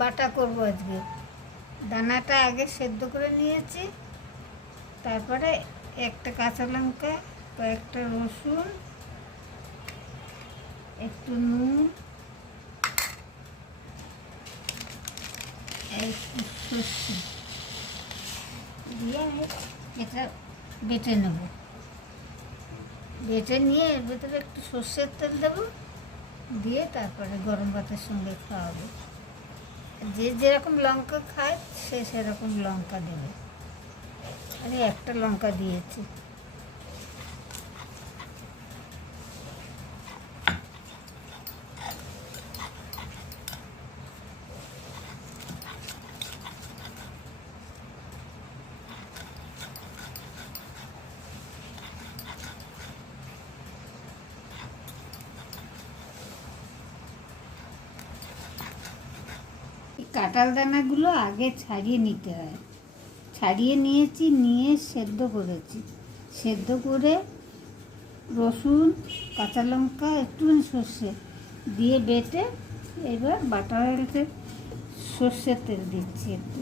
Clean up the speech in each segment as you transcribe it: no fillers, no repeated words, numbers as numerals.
বাটা করব আজকে। দানাটা আগে সেদ্ধ করে নিয়েছি, তারপরে একটা কাঁচা লঙ্কা, কয়েকটা রসুন, একটু নুন, একটু সর্ষে দিয়ে আমি এটা বেটে নেব। বেটে নিয়ে এর ভেতরে একটু সর্ষের তেল দেবো, দিয়ে তারপরে গরম ভাতের সঙ্গে খাওয়াবো। যে যেরকম লঙ্কা খায় সে সেরকম লঙ্কা দেবে। আমি একটা লঙ্কা দিয়েছি। কাঁঠাল দানাগুলো আগে ছাড়িয়ে নিতে হয়। ছাড়িয়ে নিয়েছি, নিয়ে সেদ্ধ করেছি। সেদ্ধ করে রসুন, কাঁচা লঙ্কা, একটু সর্ষে দিয়ে বেটে এবার বাটা হয়ে গেছে। সর্ষের তেল দিচ্ছি একটু।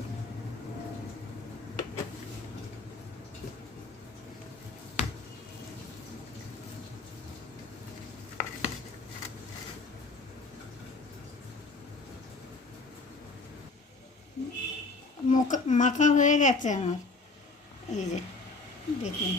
মাখা হয়ে গেছে আমার, এই যে দেখুন।